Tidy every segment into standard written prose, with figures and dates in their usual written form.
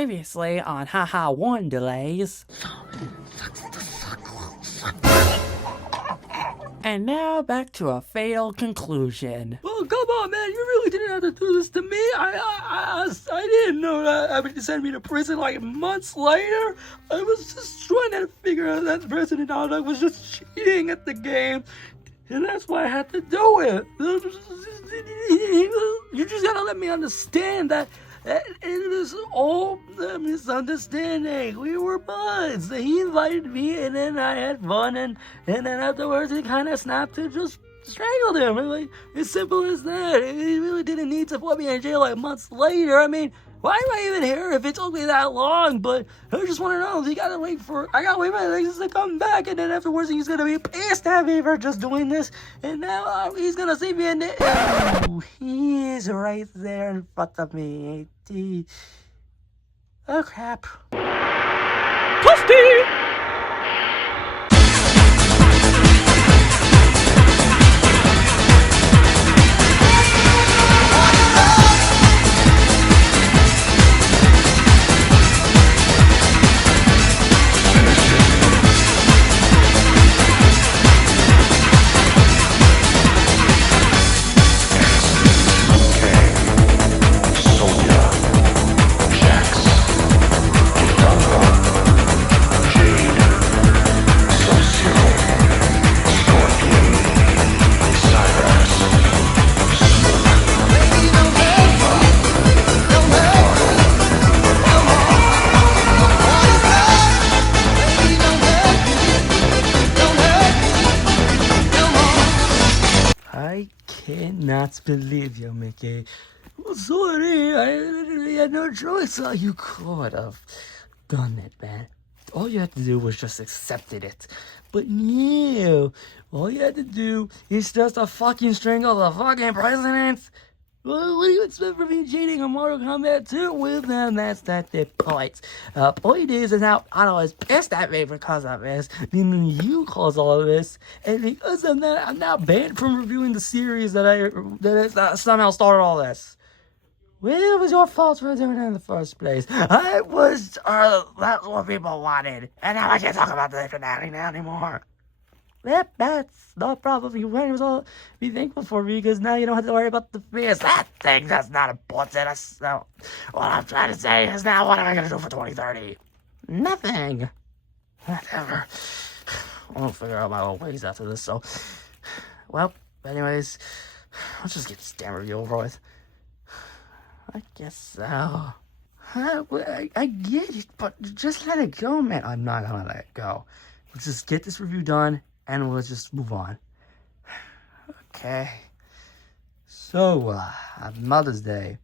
Previously on Haha 1 Delays. And now back to a fatal conclusion. Oh, come on, man. You really didn't have to do this to me. I didn't know that. I mean, to send me to prison like months later. I was just trying to figure out that President Aldo was just cheating at the game. And that's why I had to do it. You just gotta let me understand that it was all a misunderstanding. We were buds. He invited me, and then I had fun, and then afterwards he kind of snapped and just strangled him. Like, as simple as that. He really didn't need to put me in jail like months later. I mean, why am I even here if it took me that long? But I just want to know, I gotta wait for my legs to come back, and then afterwards he's gonna be pissed at me for just doing this, and now he's gonna see me in it. Oh, he's right there in front of me, ain't he? Oh, crap. Toasty! I cannot believe you, Mickey. Well, sorry, I literally had no choice. Oh, you could have done it, man. All you had to do was just accepted it. But no, all you had to do is just a fucking strangle the fucking president. Well, what do you expect from me cheating on Mortal Kombat 2 with them? That's the point. Point is now Otto is pissed at me because of this, meaning you caused all of this, and because of that, I'm now banned from reviewing the series that somehow started all this. Well, it was your fault for doing it in the first place. That's what people wanted, and now I can't talk about the finale now anymore. Yep, that's no problem. You might as well be thankful for me, because now you don't have to worry about the fears. That thing, that's not important. So, what I'm trying to say is now what am I going to do for 2030? Nothing. Whatever. I'm going to figure out my own ways after this, so. Well, anyways, let's just get this damn review over with. I guess so. I get it, but just let it go, man. I'm not going to let it go. Let's just get this review done, and we'll just move on. Okay. So, Mother's Day.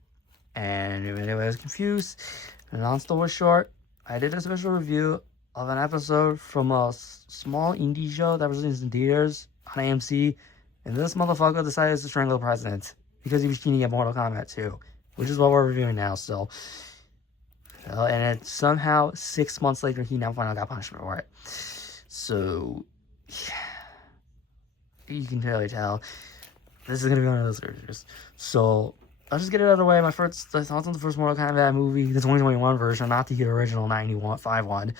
And if anybody was confused, and long story short, I did a special review of an episode from a small indie show that was in theaters on AMC. And this motherfucker decided to strangle the president because he was cheating at Mortal Kombat 2, which is what we're reviewing now, so. And it somehow, 6 months later, he now finally got punished for it. So, you can really tell this is going to be one of those reviews. So, I'll just get it out of the way. My first thoughts on the first Mortal Kombat movie, the 2021 version, not the original 91.5 one.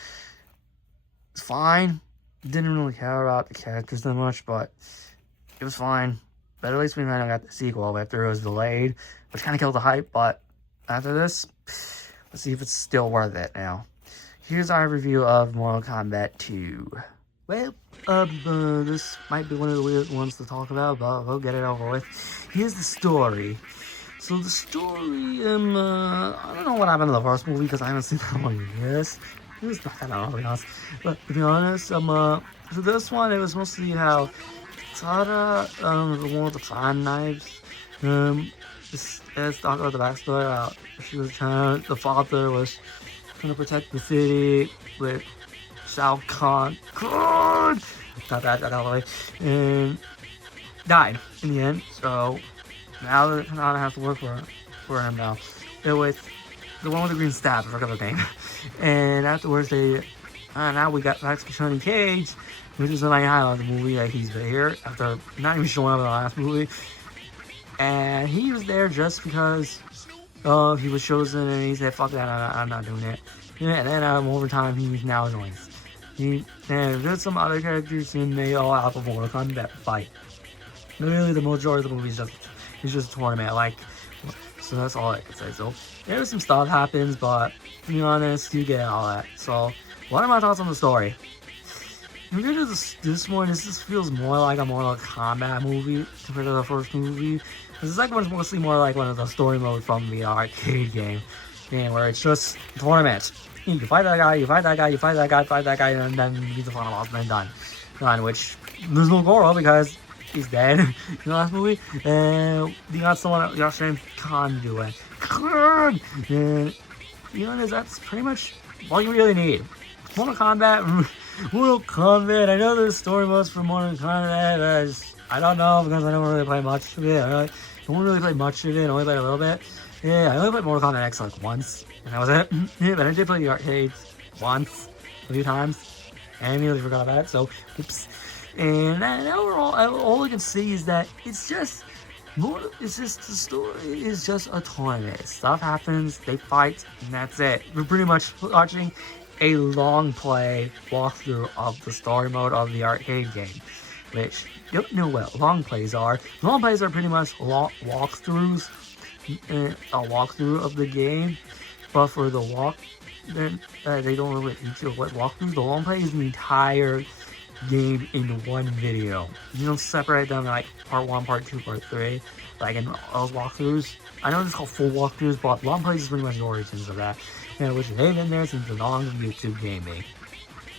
It's fine. Didn't really care about the characters that much, but it was fine. But at least we might have got the sequel after it was delayed, which kind of killed the hype. But after this, let's see if it's still worth it now. Here's our review of Mortal Kombat 2. Well, this might be one of the weird ones to talk about, but we'll get it over with. Here's the story. So the story, I don't know what happened in the first movie, because I haven't seen that one in years. It was not that long, to be honest. But to be honest, so this one, it was mostly how Tara, the one with the fan knives, let's talk about the backstory about the father was trying to protect the city with Shao Kahn. Got that out of the way. And died in the end. So now they're gonna have to work for him now. It was the one with the green staff, I forgot the name. And afterwards now we got Max Johnny Cage, which is the main highlight of the movie. Like, he's here after not even showing up in the last movie. And he was there just because he was chosen and he said, "Fuck that, I'm not doing it." Yeah, and then over time he now joins. And there's some other characters and they all have a Mortal Kombat fight. Really, the majority of the movie is just a tournament. Like, so that's all I can say. So there's some stuff happens, but to be honest, you get all that. So what are my thoughts on the story? Compared to this one, this feels more like a Mortal Kombat movie compared to the first movie. The second one's mostly more like one of the story mode from the arcade game, where it's just a tournament. You fight that guy, you fight that guy, you fight that guy, fight that guy, and then you beat the final boss, and then done. Done, which there's no Goro because he's dead in the last movie. And you got someone, Yashin Khan do it. And you know, that's pretty much all you really need. Mortal Kombat. I know there's story modes for Mortal Kombat. I don't know because I don't really play much of it. I don't really play much of it. I only played a little bit. Yeah, I only played Mortal Kombat X like once, and that was it. Yeah, but I did play the arcades once, a few times, and I immediately forgot about it. So, oops. And overall, all I can see is that it's just the story is just a tournament. Stuff happens, they fight, and that's it. We're pretty much watching a long play walkthrough of the story mode of the arcade game, which you don't know what long plays are. Long plays are pretty much walkthroughs, a walkthrough of the game, but for the they don't really teach you what walkthroughs. The long play is the entire game in one video. You don't separate them like part 1, part 2, part 3, like in those walkthroughs. I know it's called full walkthroughs, but long plays is pretty much the origins of that. Which they've been there since the long of YouTube gaming.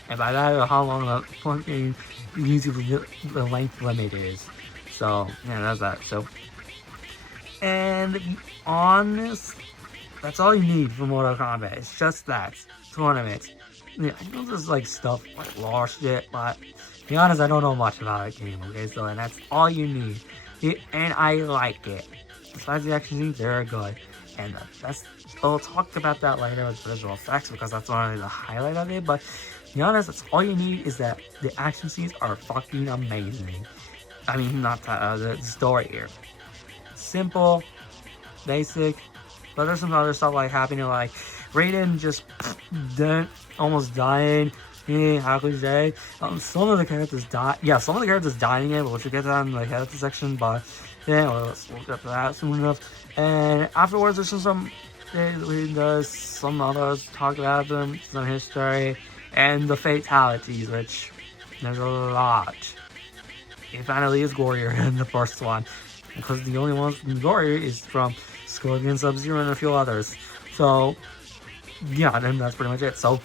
And by that, how long the fucking YouTube the length limit is. So, yeah, that's that. So, and to be honest, that's all you need for Mortal Kombat. It's just that tournament. Yeah, I know there's like stuff like lore shit, but to be honest, I don't know much about the game. Okay, so and that's all you need. And I like it. Besides the action scenes, they're good. And that's I'll talk about that later with visual effects because that's one of the highlight of it. But to be honest, that's all you need is that the action scenes are fucking amazing. I mean, not the story here. Simple, basic, but there's some other stuff like happening, like Raiden just almost dying. Yeah, how could you say? Some of the characters die. Yeah, some of the characters dying in, but we'll get to that in the head section. But yeah, we'll get to that soon enough. And afterwards, there's some others talk about them, some history, and the fatalities, which there's a lot. It finally is gorier than the first one, because the only one from gorier is from Scorpion, Sub-Zero, and a few others. So yeah, then that's pretty much it. So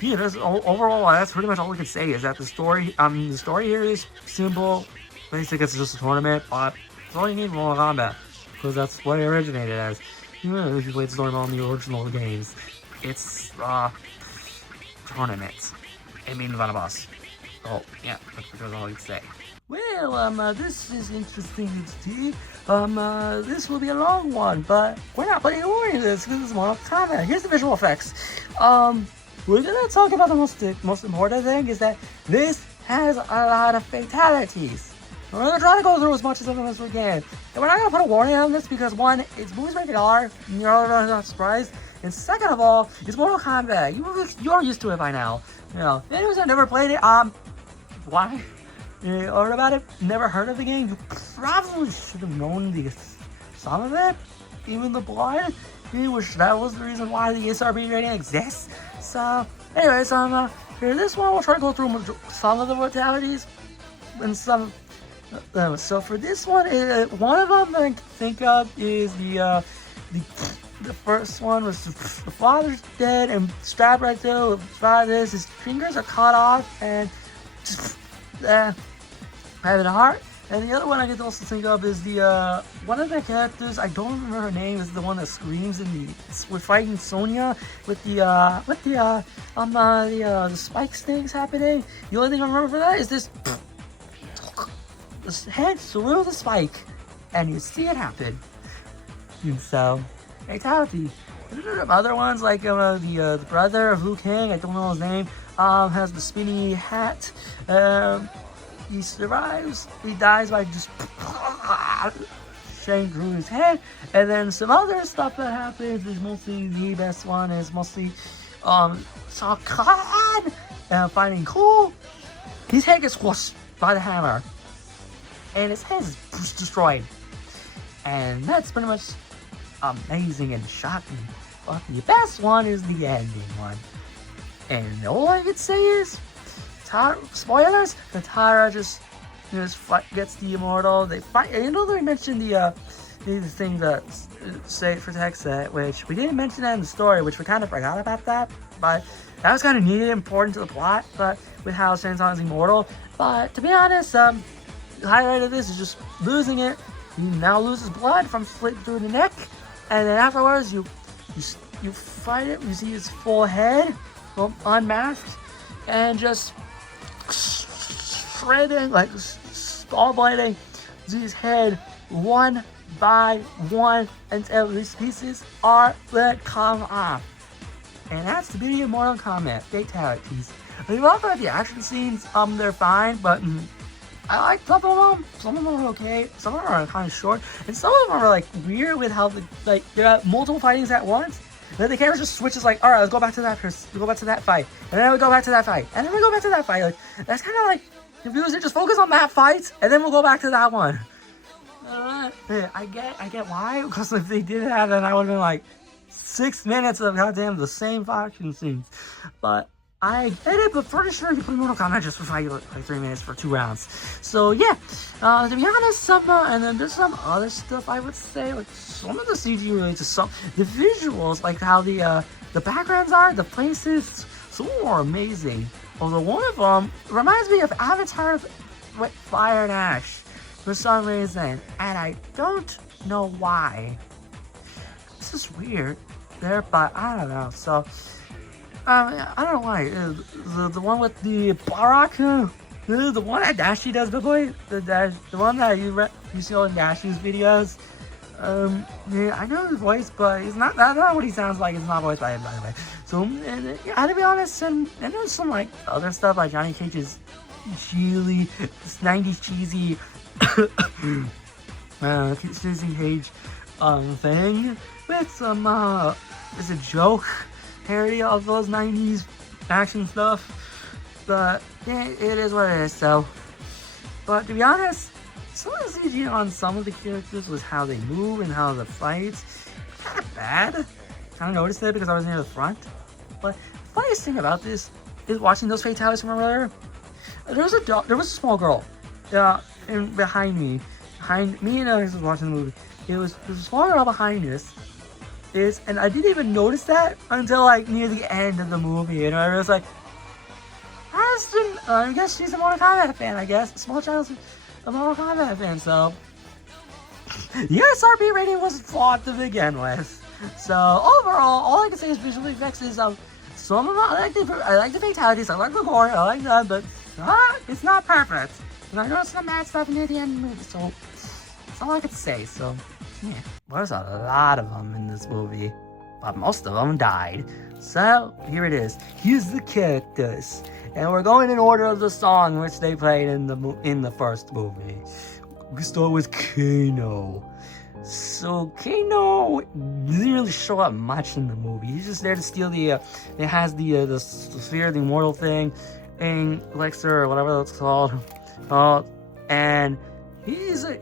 yeah, overall, that's pretty much all we can say is that the story here is simple, basic. It's just a tournament, but it's all you need in Mortal Kombat, because that's what it originated as. If you played story mode in the original games, it's tournaments. It means one of us. Oh yeah, that's all you can say. Well, this is interesting to see. This will be a long one, but we're not putting a warning this because it's Mortal Kombat. Here's the visual effects. We're gonna talk about the most important thing is that this has a lot of fatalities. We're gonna try to go through as much of them as we can. And we're not gonna put a warning on this because one, it's movies rated R, and you're already not surprised. And second of all, it's Mortal Kombat. You're used to it by now. You know, anyone who's never played it, why? Or about it, never heard of the game, you probably should have known some of it, even the blood, which that was the reason why the SRB rating exists. So, anyways, for this one, we'll try to go through some of the fatalities, and some, so for this one, one of them I can think of is the first one was the father's dead and strapped right to the father's, his fingers are cut off, and just, having a heart. And the other one I can also think of is the one of the characters, I don't remember her name, is the one that screams in we're fighting Sonya with the spikes things happening. The only thing I remember for that is this head through the spike, and you see it happen. And so, fatality. Other ones like the brother of Liu Kang, I don't know his name, has the spinny hat. He survives. He dies by just straight through his head. And then some other stuff that happens is mostly the best one is mostly Shao Kahn finding cool. His head gets squashed by the hammer, and his head is destroyed. And that's pretty much amazing and shocking. But the best one is the ending one. And all I could say is, spoilers, the Tara just gets the immortal. They fight. They mentioned the thing that protects it, which we didn't mention that in the story, which we kind of forgot about that. But that was kind of needed, important to the plot. But with how Shang Tsung is immortal. But to be honest, the highlight of this is just losing it. He now loses blood from slit through the neck, and then afterwards you fight it. You see his full head, unmasked, and just shredding, like all blading his head one by one until these pieces are let come off. And that's the beauty of Mortal Kombat fatalities. I love that the action scenes, they're fine, but I like some of them. Some of them are okay. Some of them are kind of short, and some of them are like weird with how there are multiple fightings at once. And then the camera just switches like, all right, let's go back to that person. We go back to that fight, and then we go back to that fight, and then we go back to that fight. Like that's kind of like confusing. Just focus on that fight, and then we'll go back to that one. I get why, because if they did that, then I would have been like 6 minutes of goddamn the same action scenes. But I get it, but pretty sure you play Mortal Kombat just for fight like 3 minutes for 2 rounds. So yeah, to be honest, and then there's some other stuff I would say, like some of the CG related to some, the visuals, like how the backgrounds are, the places, some are amazing. Although one of them reminds me of Avatar with Fire and Ash for some reason, and I don't know why. This is weird there, but I don't know. So I don't know why. The one with the Baraka, the one that Dashi does, the one that you see in Dashi's videos. Yeah, I know his voice, but he's not. That's not what he sounds like. It's not voiced by him, by the way. So, to be honest, and there's some like other stuff like Johnny Cage's cheesy, this 90s cheesy, cheesy Cage thing with some it's a joke parody of those 90s action stuff, but yeah, it is what it is. So, but to be honest, some of the CG on some of the characters was how they move and how the fights kind of bad. Kind of noticed it because I was near the front. But the funniest thing about this is watching those fatalities from earlier. There was a small girl, behind me and I was watching the movie. There's a small girl behind us. And I didn't even notice that until like near the end of the movie. And I was like, I guess she's a Mortal Kombat fan. I guess small child's a Mortal Kombat fan. So the SRP rating was flawed to begin with. So overall, all I can say is visual effects is some of them I like the fatalities, I like the gore, I like that, but it's not perfect. And I know some mad stuff near the end of the movie. So that's all I could say. So yeah, there's a lot of them in this movie, but most of them died. So here it is. Here's the characters, and we're going in order of the song which they played in the first movie. We start with Kano. So Kano didn't really show up much in the movie. He's just there to steal it has the sphere, the immortal thing, and elixir or whatever that's called. And he is a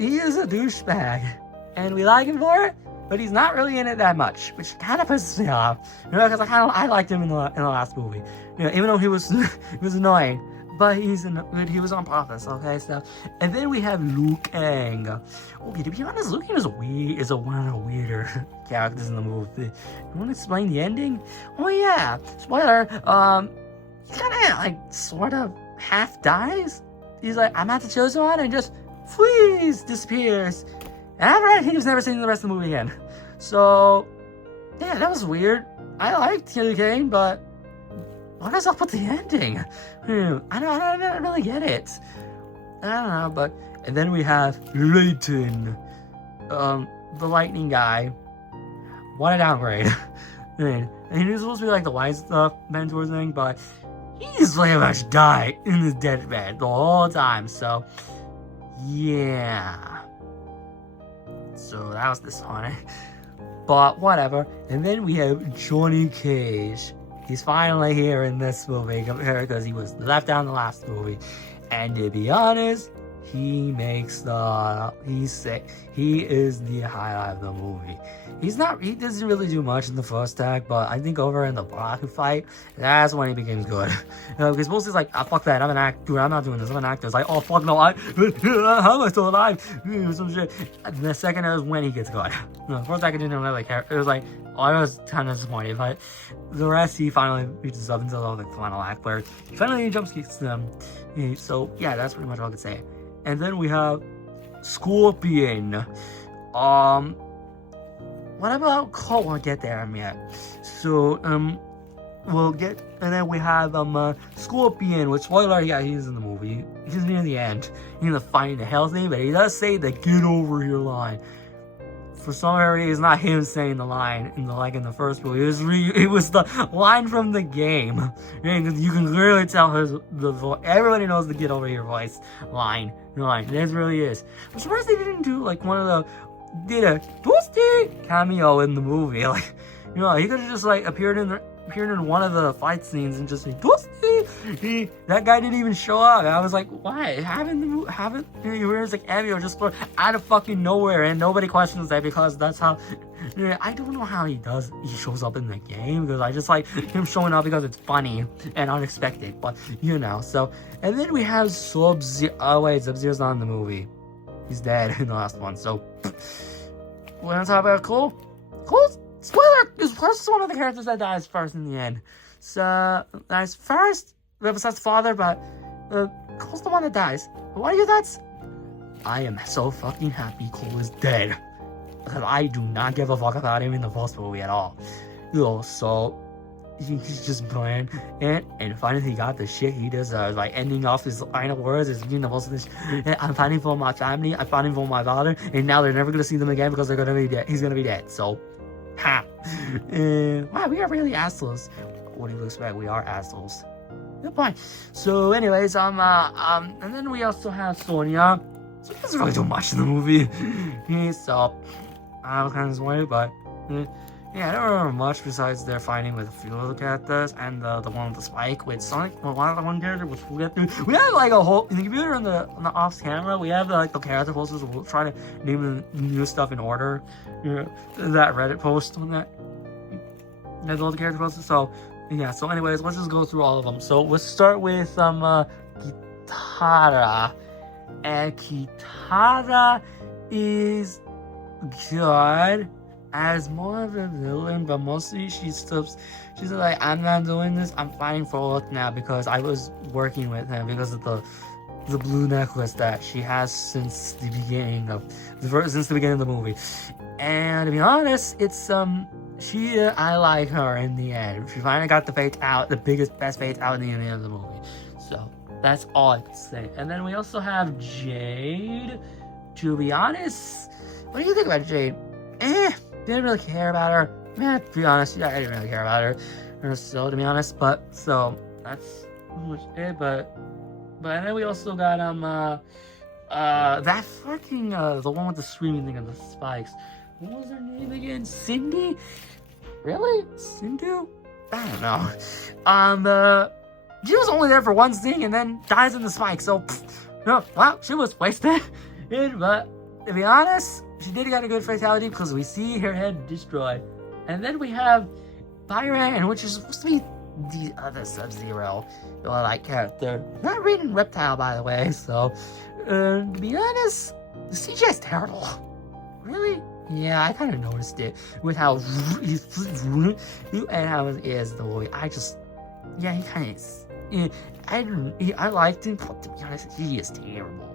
douchebag. And we like him for it, but he's not really in it that much, which kind of pisses me off. Because I liked him in the last movie. Even though he was annoying, but he was on purpose. Okay, so and then we have Liu Kang. Okay, to be honest, Liu Kang is one of the weirder characters in the movie. You want to explain the ending? Oh yeah, spoiler. He kind of like sort of half dies. He's like, I'm not the chosen one, and just please disappears. And after that, he was never seen in the rest of the movie again. So, yeah, that was weird. I liked Liu Kang, but what is up with the ending? I don't really get it. I don't know, but... And then we have Layton, the lightning guy. What a downgrade. And he was supposed to be like the wise mentor thing, but he's pretty much died in his deathbed the whole time, so... Yeah... So that was disappointing. But whatever. And then we have Johnny Cage. He's finally here in this movie because he was left out in the last movie. And to be honest, he is the highlight of the movie. He doesn't really do much in the first act, but I think over in the Brock fight, that's when he becomes good. Because mostly it's like, ah, fuck that, I'm an actor, I'm not doing this, I'm an actor. It's like, oh fuck no, how am I still alive? Some shit. And the second is when he gets good. No, the first act I didn't really care. It was like, oh, I was kind of disappointed, but the rest he finally reaches up until the final act where he finally jump kicks them. So yeah, that's pretty much all I could say. And then we have Scorpion. What about Colt? We'll get there in a minute. So, and then we have, Scorpion, which, spoiler, yeah, he's in the movie. He's near the end. He's gonna find the hell's name, but he does say the get over here line. For some reason, it's not him saying the line in the first movie. It was the line from the game. You can clearly tell everybody knows the get over here voice line. This really is. I'm surprised they didn't do like did a Toasty cameo in the movie. Like, he could have just like appeared in one of the fight scenes and just say Toasty. That guy didn't even show up. I was like, why? Haven't here's a cameo just out of fucking nowhere, and nobody questions that because that's how. I don't know how he shows up in the game because I just like him showing up because it's funny and unexpected. But so and then we have Sub-Zero. Oh wait, Sub-Zero's not in the movie. He's dead in the last one. So we're gonna talk about Cole. Spoiler is one of the characters that dies first in the end. So dies first, besides the father, but Cole's the one that dies. What are your thoughts? I am so fucking happy Cole is dead. Because I do not give a fuck about him in the first movie at all. So he's just bland, and finally he got the shit he deserves, like ending off his final words is I'm fighting for my family, I'm fighting for my father, and now they're never gonna see them again because they're gonna be dead. He's gonna be dead. So, wow, we are really assholes. What do you expect? We are assholes. Good point. So, anyways, and then we also have Sonya. So he doesn't really do much in the movie. So I was kind of disappointed, but. Yeah, I don't remember much besides they're fighting with a few of the characters and the one with the spike with Sonic. One character, which we'll get through. We have like a whole in the computer on the off camera. We have the character posters. We'll try to name the new stuff in order. That Reddit post on that. There's all the character posters. So yeah. So anyways, let's just go through all of them. So let's start with Kitara, and Kitara is good as more of a villain, but mostly she's like, I'm not doing this, I'm fighting for Earth now because I was working with him because of the blue necklace that she has since the beginning of the movie. And to be honest, it's I like her in the end. She finally got the fate out, the best fate out in the end of the movie. So that's all I can say. And then we also have Jade. To be honest, what do you think about Jade? Didn't really care about her. To be honest, I didn't really care about her. So, to be honest, but so that's pretty much it. But and then we also got that fucking the one with the screaming thing and the spikes. What was her name again? Cindy? Really? Sindhu? I don't know. She was only there for one scene and then dies in the spike. So, wow, she was wasted. But to be honest, she did get a good fatality because we see her head destroyed. And then we have Byron, which is supposed to be the other Sub-Zero character. Not reading Reptile, by the way, so to be honest, the CGI is terrible. Really? Yeah, I kind of noticed it with how and how it is the movie. He kind of is. I liked him, but to be honest, he is terrible.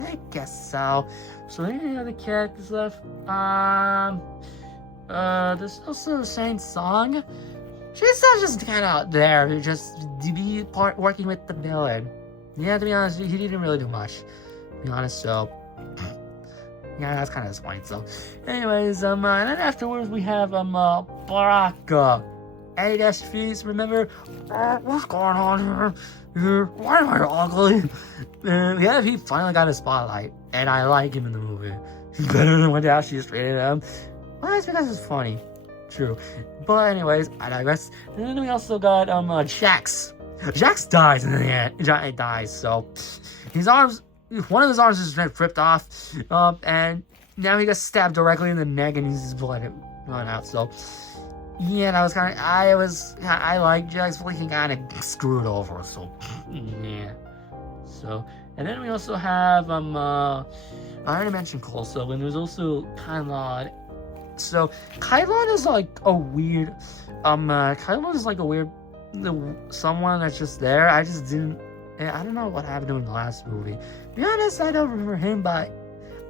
I guess so. So any other characters left? There's also the same song. She's just kind of there to be working with the villain. Yeah, to be honest, he didn't really do much. To be honest, so yeah, that's kind of disappointing. So, anyways, and then afterwards we have Baraka. Hey, that's Feast. Remember, what's going on here? Why am I ugly? Yeah, he finally got a spotlight, and I like him in the movie. better than what Ashley just rated him. Well, that's because it's funny. True. But anyways, I digress. And then we also got Jax. Jax dies in the end. It dies, so his arms, one of his arms is ripped off, and now he gets stabbed directly in the neck and his blood run out. So yeah, that was I like Jax, but he kind of screwed over. So yeah. So and then we also have I already mentioned Coulson, and there's also Kylon. So Kylon is like a weird Kylon is like a weird someone that's just there. I don't know what happened to him in the last movie. To be honest, I don't remember him, but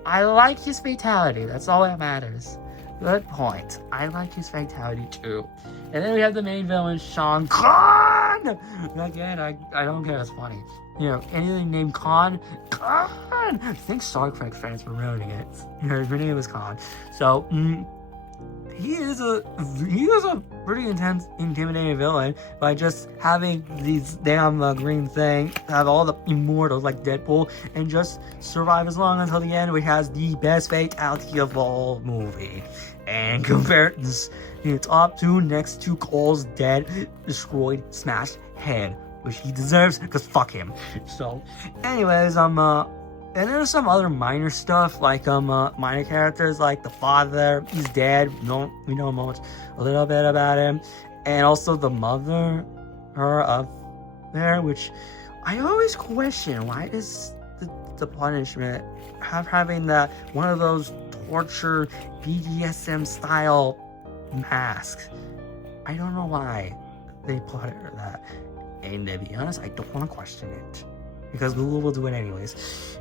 I like his fatality. That's all that matters. Good point. I like his fatality too. And then we have the main villain, Shang Khan. Again, I don't care. It's funny. You know, anything named Khan. Thanks, Star Trek fans, for ruining it. You know, his name is Khan. So, he is a pretty intimidating villain by just having these damn green thing, have all the immortals like Deadpool, and just survive as long until the end, which has the best fatality of all movie. And compare this, top two next to Cole's dead, destroyed, smashed head, which he deserves because fuck him. So, anyways, and there's some other minor stuff, like minor characters, like the father, he's dead. We know a little bit about him, and also the mother, her up there, which I always question, why is the punishment having that one of those torture BDSM style masks? I don't know why they put it that, and to be honest, I don't want to question it, because Google will do it anyways.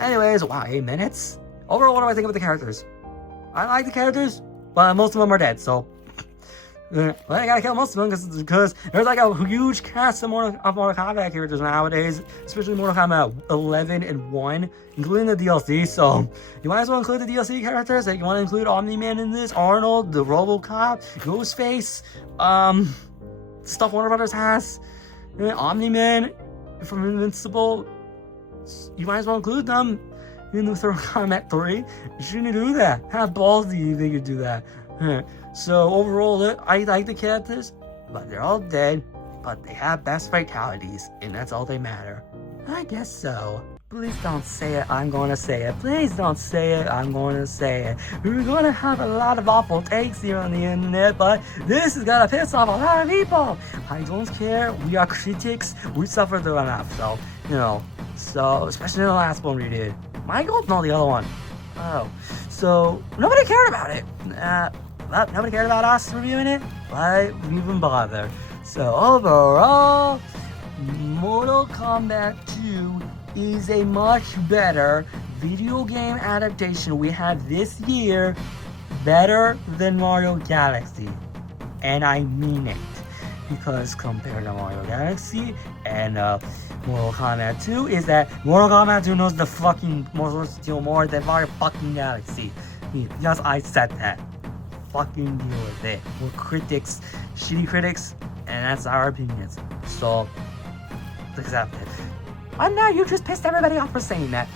Anyways, wow, 8 minutes? Overall, what do I think about the characters? I like the characters, but most of them are dead, so well, I gotta kill most of them because there's like a huge cast of Mortal Kombat characters nowadays, especially Mortal Kombat 11 and 1, including the DLC, so you might as well include the DLC characters. Like, you want to include Omni-Man in this, Arnold, the RoboCop, Ghostface, stuff Warner Brothers has, Omni-Man from Invincible. You might as well include them in the Mortal Kombat 3. You shouldn't do that. How ballsy do you think you do that? So overall, I like the characters, but they're all dead, but they have best fatalities, and that's all they matter. I guess so. Please don't say it, I'm gonna say it. Please don't say it, I'm gonna say it. We're gonna have a lot of awful takes here on the internet, but this is gonna piss off a lot of people. I don't care, we are critics, we suffered through enough, so, so, especially in the last one we did. Michael? No, the other one. Oh. So, nobody cared about it. Well, nobody cared about us reviewing it. Why even bother? So, overall, Mortal Kombat 2 is a much better video game adaptation we had this year, better than Mario Galaxy. And I mean it. Because compared to Mario Galaxy and Mortal Kombat 2 is that Mortal Kombat 2 knows the fucking Steel more than Mario fucking Galaxy. Yes, I said that. Fucking deal with it. We're critics, shitty critics, and that's our opinions. So, accept it. And now you just pissed everybody off for saying that.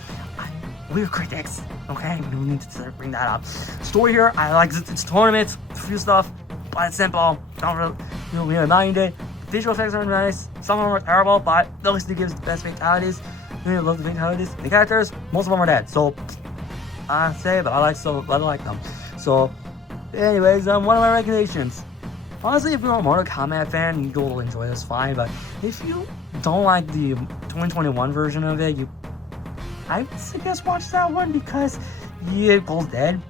We're critics, okay? We don't need to bring that up. Story here, I like it. It's tournaments, a few stuff, but it's simple. Don't really mind it. Visual effects are nice. Some of them are terrible, but at least it gives the best fatalities. I love the fatalities. The characters, most of them are dead. So I say it, but I like them. So, anyways, one of my recommendations. Honestly, if you're a Mortal Kombat fan, you'll enjoy this fine. But if you don't like the 2021 version of it, I would suggest watch that one because Cole's dead.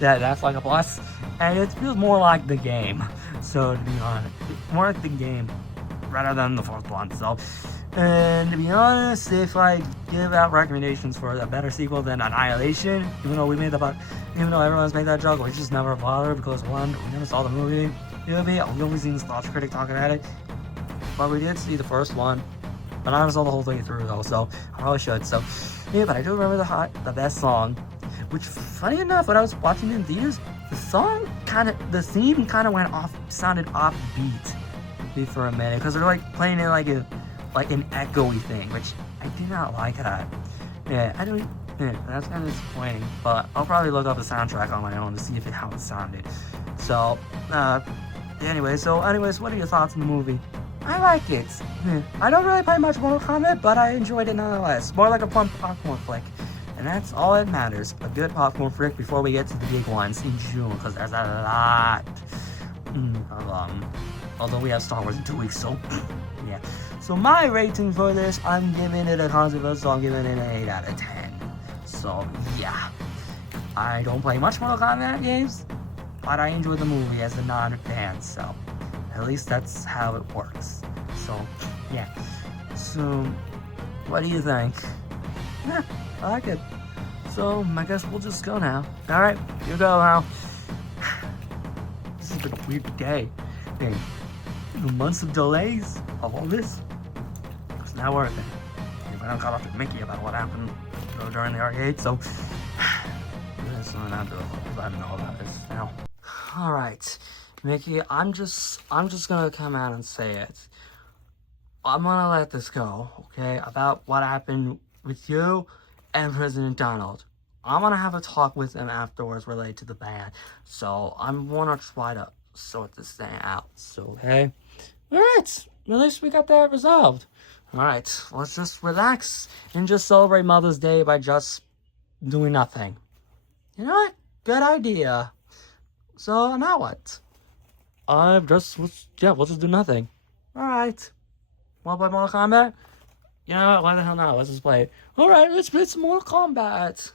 That's like a plus, and it feels more like the game. So to be honest, more like the game rather than the fourth one. So, and to be honest, if I give out recommendations for a better sequel than Annihilation, even though everyone's made that joke, we just never bothered because one, we never saw the movie. We only seen the Critic talking about it, but we did see the first one. But I never saw the whole thing through though, so I probably should. So yeah, but I do remember the best song, which funny enough, when I was watching it in theaters, the theme kind of sounded offbeat for a minute because they're like playing it like an echoey thing, which I did not like that. Yeah, Yeah, that's kind of disappointing, but I'll probably look up the soundtrack on my own to see how it sounded. So, anyways, what are your thoughts on the movie? I like it. I don't really play much Mortal Kombat, but I enjoyed it nonetheless. More like a fun popcorn flick. And that's all that matters. A good popcorn flick before we get to the big ones in June, because there's a lot although we have Star Wars in 2 weeks, so yeah. So my rating for this, I'm giving it a controversial, so I'm giving it an 8 out of 10. So yeah. I don't play much Mortal Kombat games, but I enjoy the movie as a non-fan, so at least that's how it works. So yeah. So what do you think? Yeah, I like it. So I guess we'll just go now. Alright, you go now. This has been a weird day. Hey, the months of delays of all this, it's not worth it. If I don't call up to Mickey about what happened during the arcade, so that's not out to let him know about this now. Alright, Mickey, I'm just gonna come out and say it. I'm gonna let this go, okay? About what happened with you and President Donald. I'm gonna have a talk with him afterwards related to the ban. So I'm gonna try to sort this thing out. So, okay? Alright, at least we got that resolved. Alright, let's just relax and just celebrate Mother's Day by just doing nothing. You know what? Good idea. So now what? We'll just do nothing. Alright. Wanna play Mortal Kombat? You know what? Why the hell not? Let's just play it. Alright, let's play some Mortal Kombat.